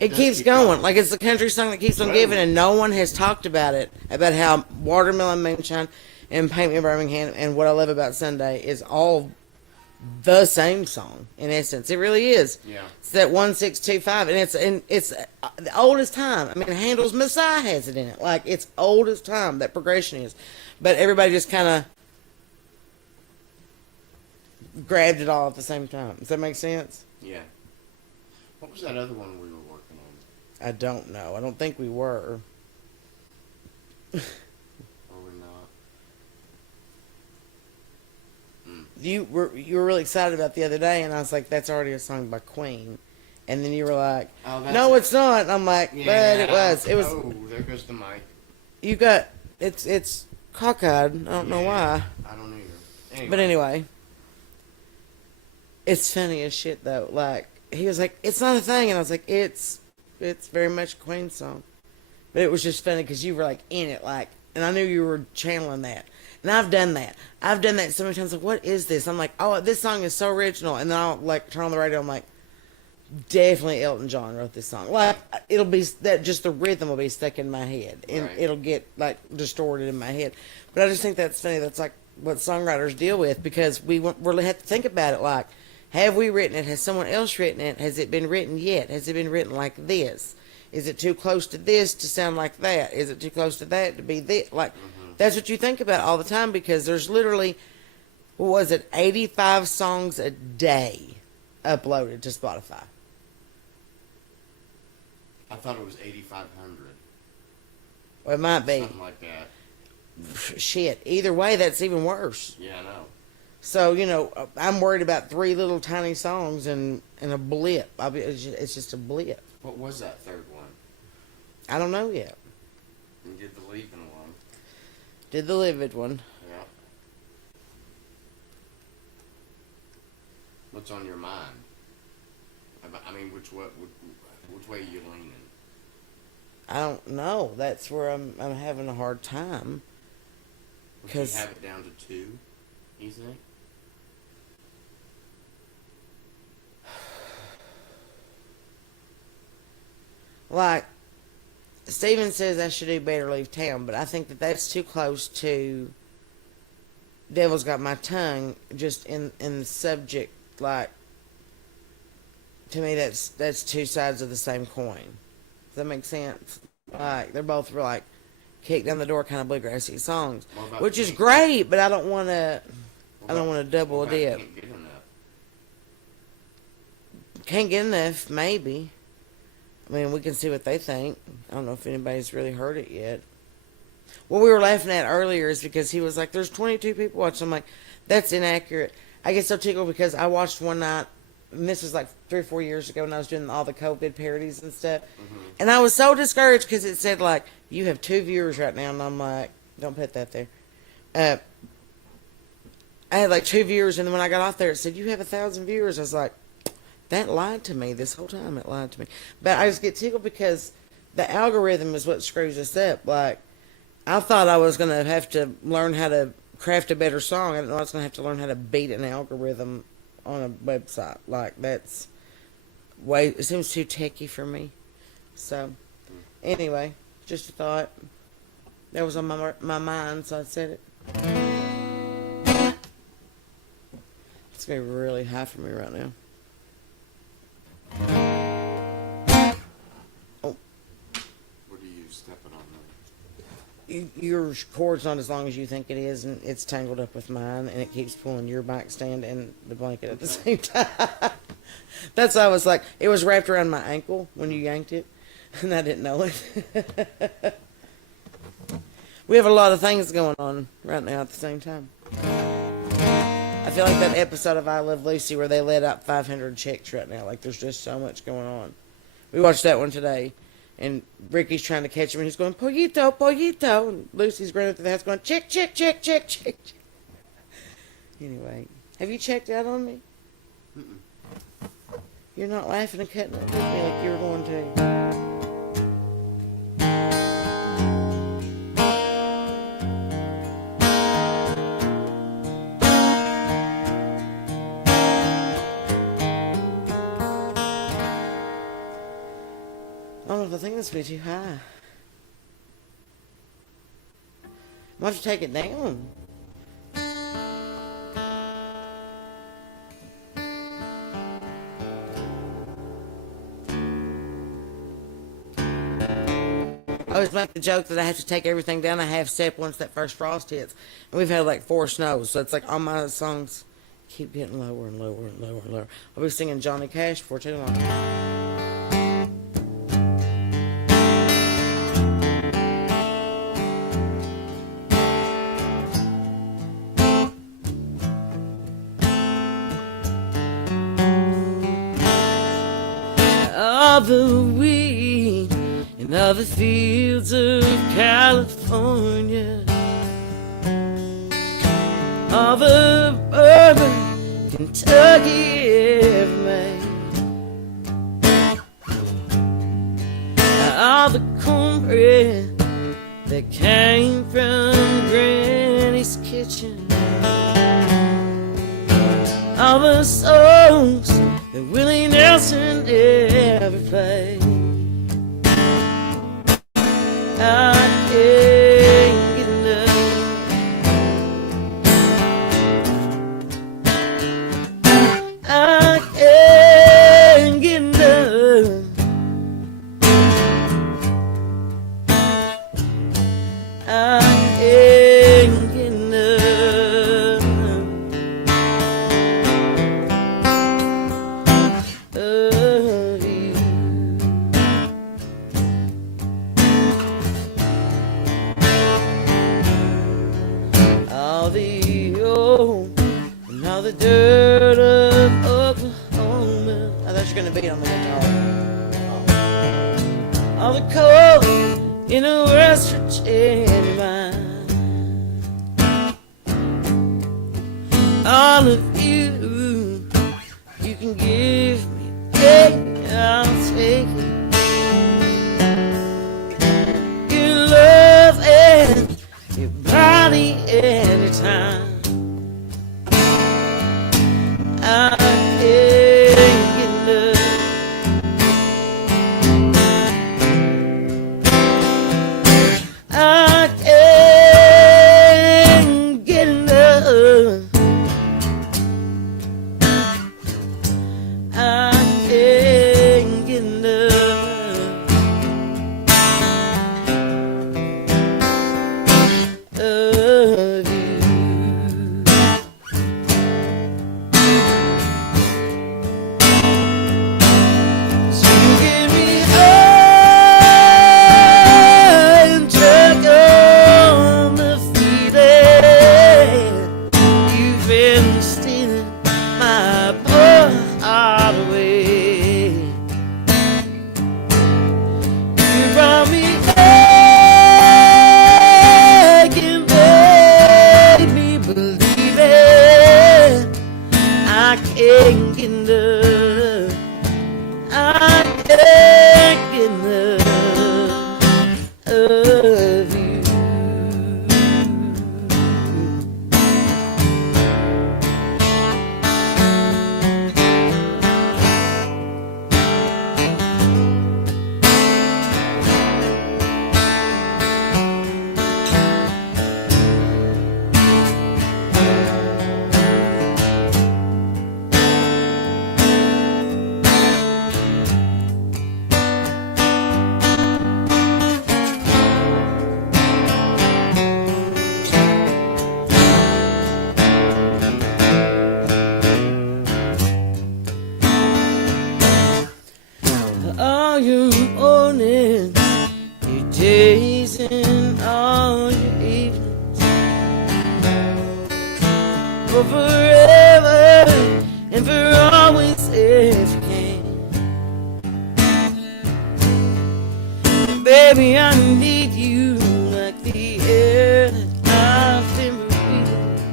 It does keeps keep going. going. Like, it's the country song that keeps on giving, and no one has talked about it. About how Watermelon Moonshine and Paint Me a Birmingham and What I Love About Sunday is all the same song in essence. It really is. Yeah. It's that 1625, and it's the oldest time. I mean, Handel's Messiah has it in it. Like, it's old as time. That progression is, but everybody just kind of grabbed it all at the same time. Does that make sense? Yeah. What was that other one we were working on? I don't know. I don't think we were. Or we're not? You were really excited about the other day, and I was like, "That's already a song by Queen," and then you were like, Oh, that's "No, it. it's not." And I'm like, "But it was. It was. Oh, there goes the mic. You got it's cockeyed. I don't know why, I don't either. but anyway, It's funny as shit though. Like he was like, "It's not a thing," and I was like, "It's very much a Queen song." But it was just funny because you were like in it, like, and I knew you were channeling that. And I've done that. I've done that so many times. Like, what is this? I'm like, oh, this song is so original. And then I'll like turn on the radio. I'm like, definitely Elton John wrote this song. Like, it'll be that just the rhythm will be stuck in my head, and Right. it'll get like distorted in my head. But I just think that's funny. That's like what songwriters deal with because we really have to think about it. Like, have we written it? Has someone else written it? Has it been written yet? Has it been written like this? Is it too close to this to sound like that? Is it too close to that to be this? Like, that's what you think about all the time because there's literally, what was it, 85 songs a day uploaded to Spotify. I thought it was 8,500. Well, it might be. Something like that. Shit. Either way, that's even worse. Yeah, I know. So, you know, I'm worried about 3 little tiny songs and a blip. It's just a blip. What was that third one? I don't know yet. You did the leaving one. Did the livid one. Yeah. What's on your mind? I mean, which way are you leaning? I don't know. That's where I'm having a hard time. Would you 'Cause- have it down to 2, you think? Like, Steven says I should do Better Leave Town, but I think that that's too close to Devil's Got My Tongue, just in the subject. Like, to me, that's two sides of the same coin. Does that make sense? Like, they're both like kick down the door kind of bluegrassy songs, What about which is Can't- great, but I don't want to. what I don't about- want to double what a about dip. Can't Get Enough? Can't get enough, maybe. I mean, we can see what they think. I don't know if anybody's really heard it yet. What we were laughing at earlier is because he was like, there's 22 people watching. I'm like, that's inaccurate. I get so tickled because I watched one night, and this was like 3 or 4 years ago when I was doing all the COVID parodies and stuff. And I was so discouraged because it said, like, you have 2 viewers right now. And I'm like, don't put that there. I had like 2 viewers, and then when I got off there, it said, you have 1,000 viewers. I was like, that lied to me this whole time. It lied to me. But I just get tickled because the algorithm is what screws us up. Like, I thought I was going to have to learn how to craft a better song. I didn't know I was going to have to learn how to beat an algorithm on a website. Like, that's way, it seems too techy for me. So, anyway, just a thought. That was on my mind, so I said it. It's going to be really high for me right now. What are you stepping on there? Your cord's not as long as you think it is, and it's tangled up with mine, and it keeps pulling your mic stand and the blanket at the same time. That's why I was like, it was wrapped around my ankle when you yanked it, and I didn't know it. We have a lot of things going on right now at the same time. I feel like that episode of I Love Lucy where they let out 500 chicks right now. Like, there's just so much going on. We watched that one today. And Ricky's trying to catch him, and he's going, Pollito, Pollito. And Lucy's running through the house going, chick, chick, chick, chick, chick. Anyway, have you checked out on me? Mm-mm. You're not laughing and cutting up with me like you were going to. I don't know if I think this will be too high. Why don't you take it down? I always make the joke that I have to take everything down a half step once that first frost hits. And we've had like 4 snows, so it's like all my songs keep getting lower and lower and lower and lower. I'll be singing Johnny Cash for too long. All the wheat in all the fields of California, all the bourbon Kentucky ever made. All the cornbread that came from Granny's kitchen, all the songs that Willie Nelson ever played. I can't get enough. I can't get enough. I can't get enough of you. All the old and all the dirt of Oklahoma. I thought you were gonna beat on the guitar. All the coal in a West Virginia mine. All of you, you can give me, baby, I'll take it. Your love and your body anytime. I can't get enough. I can't get enough. I can't get enough of you. So you give me high and check on the feeling. You've been stealing my poor heart away. You brought me back and made me believe it. I can't get enough. I can't get enough of you. All your mornings, your days, and all your evenings, for forever and for always if you can. Baby, I need you like the air that I've been breathing.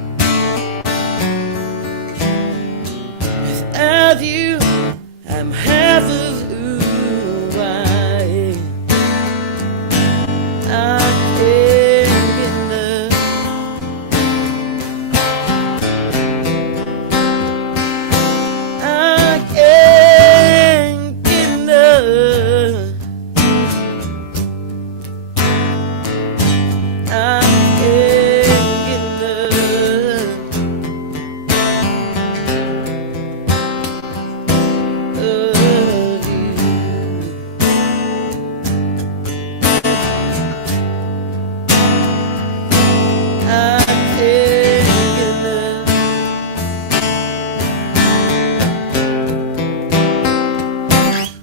Without you, I'm half of who I am. I can't get enough. I can't get enough. I can't get enough of you. I can't get enough.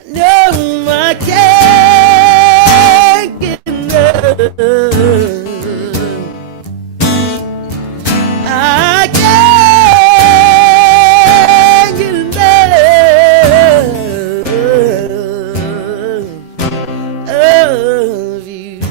No, I can't get enough. I can't get enough of you.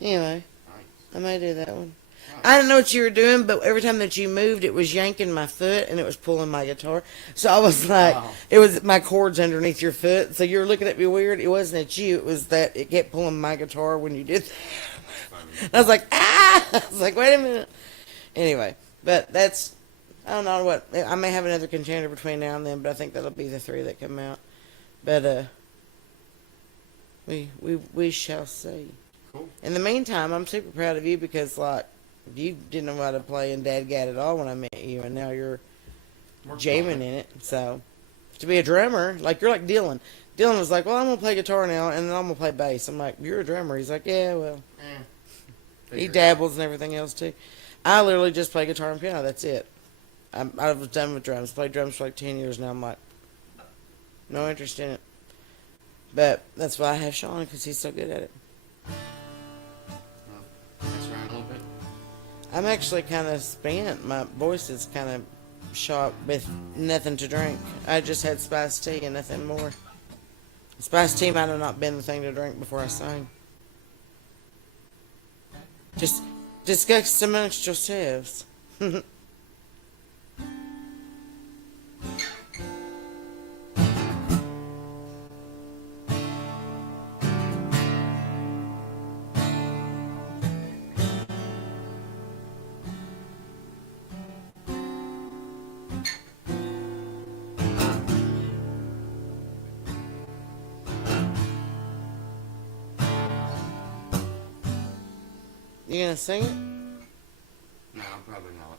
Anyway, Nice. I may do that one. Nice. I didn't know what you were doing, but every time that you moved, it was yanking my foot and it was pulling my guitar. So I was like, Wow. it was my cords underneath your foot. So you were looking at me weird. It wasn't at you. It was that it kept pulling my guitar when you did that. Funny. I was like, ah! I was like, wait a minute. Anyway, but that's, I don't know what, I may have another contender between now and then, but I think that'll be the 3 that come out. But, we shall see. Cool. In the meantime, I'm super proud of you because, like, you didn't know how to play in Dadgad at all when I met you, and now you're Working jamming on it. in it. So, to be a drummer, like, you're like Dylan. Dylan was like, well, I'm going to play guitar now, and then I'm going to play bass. I'm like, you're a drummer. He's like, yeah, well, Eh, he figure it out. dabbles and everything else, too. I literally just play guitar and piano. That's it. I was done with drums. Played drums for like 10 years now. I'm like, no interest in it. But that's why I have Sean, because he's so good at it. Mess around a little bit. I'm actually kind of spent. My voice is kind of shot with nothing to drink. I just had spiced tea and nothing more. Spiced tea might have not been the thing to drink before I sang. Just discuss amongst yourselves. You gonna sing it? No, probably not.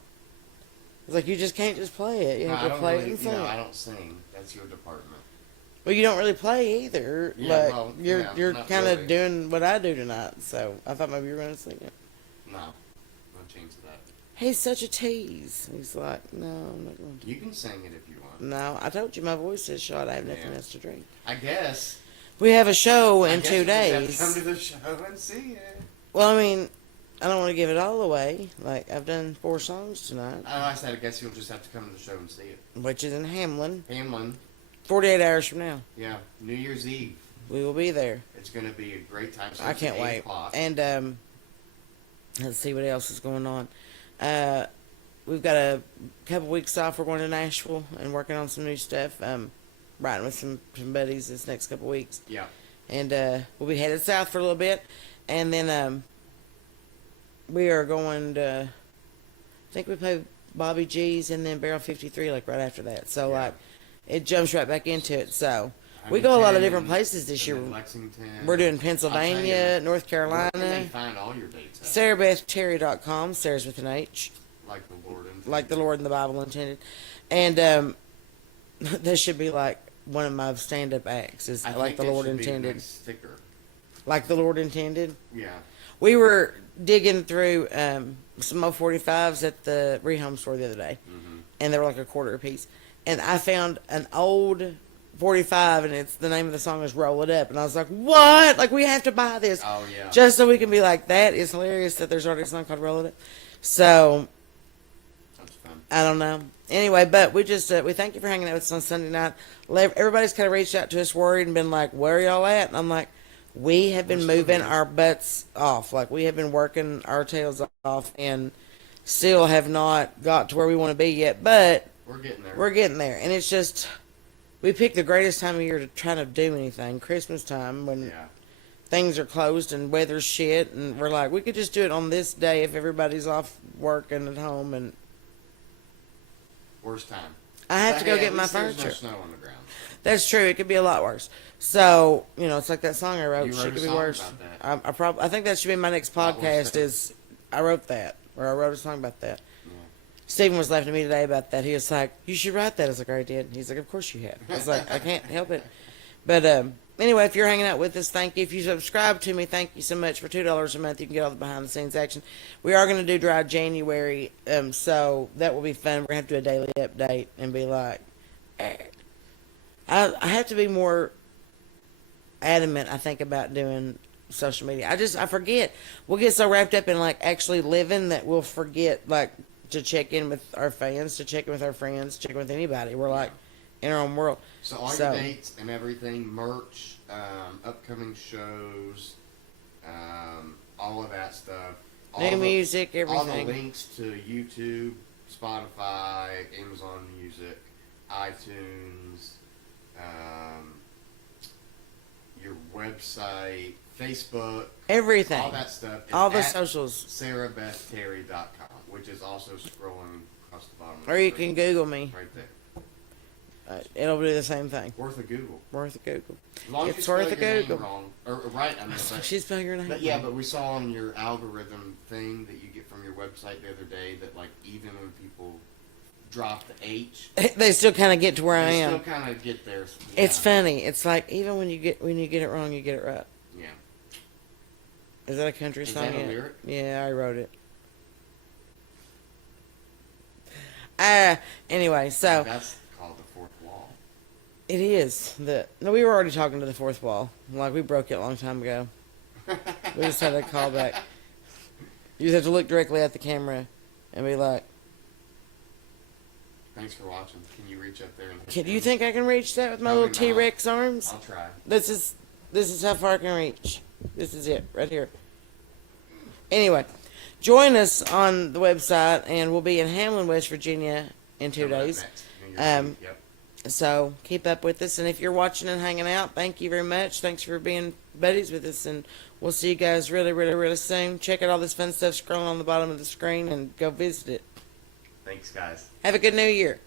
It's like you just can't just play it. You No, have I to don't play really, it and sing I it. don't sing. That's your department. Well, you don't really play either. Yeah, like well, you're yeah, you're not kind of really. doing what I do tonight. So I thought maybe you were gonna sing it. No, no change to that. He's such a tease. He's like, no, I'm not going to. You can sing it if you want. No, I told you my voice is shot. I have nothing Yeah. else to drink. I guess. We have a show I in guess 2 we'll just have to days. come to the show and see it. Well, I mean, I don't want to give it all away. Like I've done 4 songs tonight, Oh, I said I guess you'll just have to come to the show and see it. which is in Hamlin. Hamlin, 48 hours from now, yeah, New Year's Eve. we will be there. It's going to be a great time. So I it's can't at 8 wait. o'clock. And let's see what else is going on. We've got a couple weeks off. We're going to Nashville and working on some new stuff. Writing with some buddies this next couple weeks. Yeah. And we'll be headed south for a little bit. And then we are going to, I think we play Bobby G's and then Barrel 53 like right after that. So Yeah. like it jumps right back into it. So we go a lot of different places this year. Lexington. We're doing I'll Pennsylvania, tell you, North Where can they Carolina, find all your dates at? SarahBethTerry.com, Sarah's with an H, Like the Lord and like the Lord and the Bible intended. And this should be like one of my stand-up acts, is I like think the that Lord should be the intended. next sticker. Like the Lord intended. Yeah. We were digging through some old 45s at the rehome store the other day, Mm-hmm. and they were like a quarter a piece. And I found an old 45, and it's the name of the song is "Roll It Up," and I was like, "What? Like we have to buy this Oh yeah. just so we can be like that." Is hilarious that there's already a song called "Roll It Up." So Sounds fun. I don't know. Anyway, but we just we thank you for hanging out with us on Sunday night. Everybody's kind of reached out to us worried and been like, "Where are y'all at?" And I'm like, we have been We're still moving here. our butts off. Like we have been working our tails off and still have not got to where we want to be yet. But We're getting there. we're getting there. And it's just, we picked the greatest time of year to try to do anything. Christmas time when Yeah. things are closed and weather's shit. And we're like, we could just do it on this day if everybody's off working at home. And Worst time. I have But to go hey, get at my least there's furniture. No snow on the ground. That's true. It could be a lot worse. So, you know, it's like that song I wrote. You Shit wrote a could be song worse. about that. I think that should be my next Lot worse podcast than- is I wrote that. Or I wrote a song about that. Yeah. Stephen was laughing at me today about that. He was like, you should write that. I was like, I already did. He's like, of course you have. I was like, I can't help it. But anyway, if you're hanging out with us, thank you. If you subscribe to me, thank you so much. For $2 a month, you can get all the behind-the-scenes action. We are going to do Dry January, so that will be fun. We're going to have to do a daily update and be like, I have to be more adamant, I think, about doing social media. I forget. We'll get so wrapped up in like actually living that we'll forget like to check in with our fans, to check in with our friends, check in with anybody. We're like in our own world. So all So- your dates and everything, merch, upcoming shows, all of stuff. New music, All the everything. links to YouTube, Spotify, Amazon Music, iTunes, your website, Facebook, Everything. all that stuff. is All the at socials. SarahBethTerry.com, which is also scrolling across the bottom. Of Or the you screen, can Google me. right there. It'll do the same thing. Worth a Google. Worth a Google. As long as It's you worth spell a your name Google. wrong, or right, I mean, but, She's spelling your name. but yeah, but we saw on your algorithm thing that you get from your website the other day that like even when people drop the H, They still kind of get to where I they am. still kind of get there. It's funny. It's like even when you get it wrong, you get it right. Yeah. Is that a country Is song? that a yet? lyric? Yeah, I wrote it. Anyway, so That's called the fourth wall. it is no, we were already talking to the fourth wall. Like we broke it a long time ago. We just had a call back. You just have to look directly at the camera and be like, Thanks for watching. Can you reach up there and? "Can you think I can reach that with my Probably little not. T-Rex arms?" I'll try. This is how far I can reach. This is it right here. Anyway, join us on the website, and we'll be in Hamlin, West Virginia in 2 Coming up days. next. New Year's Um, Eve. Yep. So keep up with us, and if you're watching and hanging out, thank you very much. Thanks for being buddies with us, and we'll see you guys really, really, really soon. Check out all this fun stuff scrolling on the bottom of the screen, and go visit it. Thanks, guys. Have a good New Year.